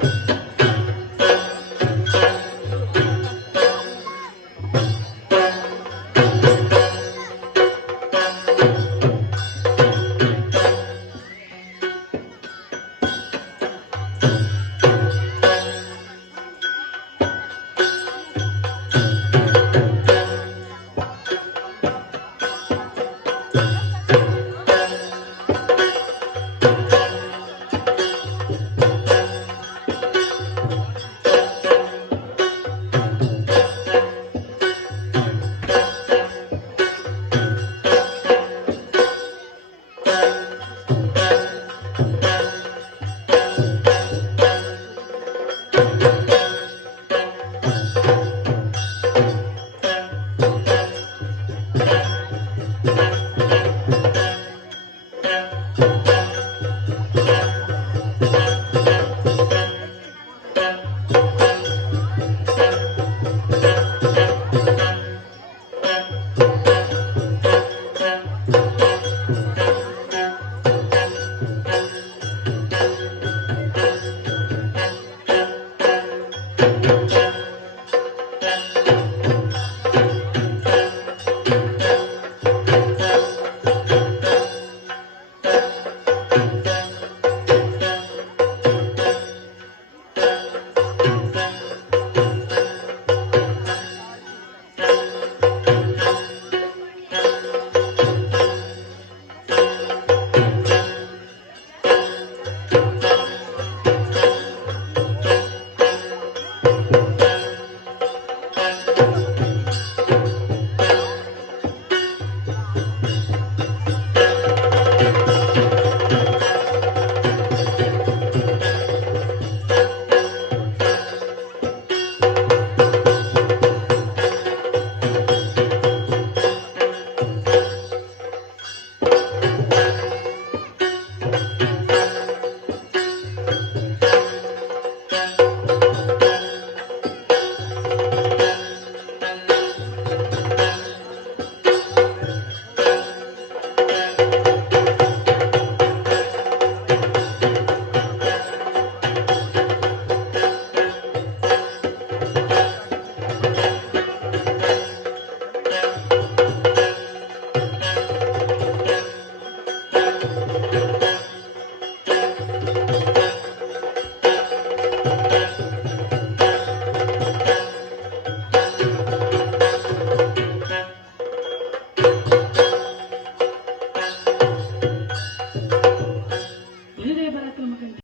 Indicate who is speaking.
Speaker 1: thank you Yeah. yeah. thank yeah. you